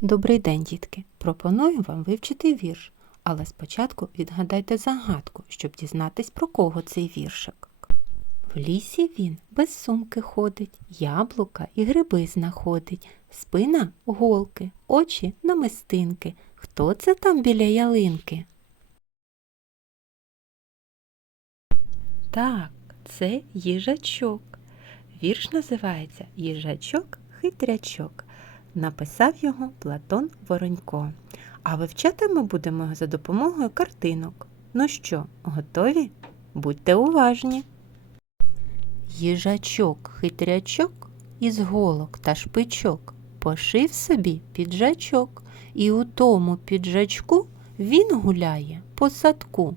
Добрий день, дітки! Пропоную вам вивчити вірш, але спочатку відгадайте загадку, щоб дізнатись, про кого цей віршик. В лісі він без сумки ходить, яблука і гриби знаходить, спина голки, очі намистинки. Хто це там біля ялинки? Так, це їжачок. Вірш називається Їжачок-хитрячок. Написав його Платон Воронько. А вивчати ми будемо його за допомогою картинок. Ну що, готові? Будьте уважні. Їжачок, хитрячок із голок та шпичок пошив собі піджачок, і у тому піджачку він гуляє по садку,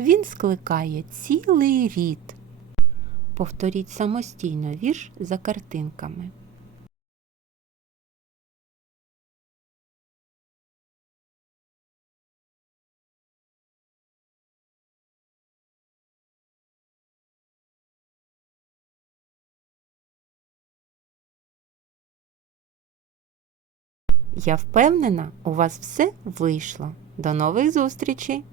він скликає цілий рід. Повторіть самостійно вірш за картинками. Я впевнена, у вас все вийшло. До нових зустрічей!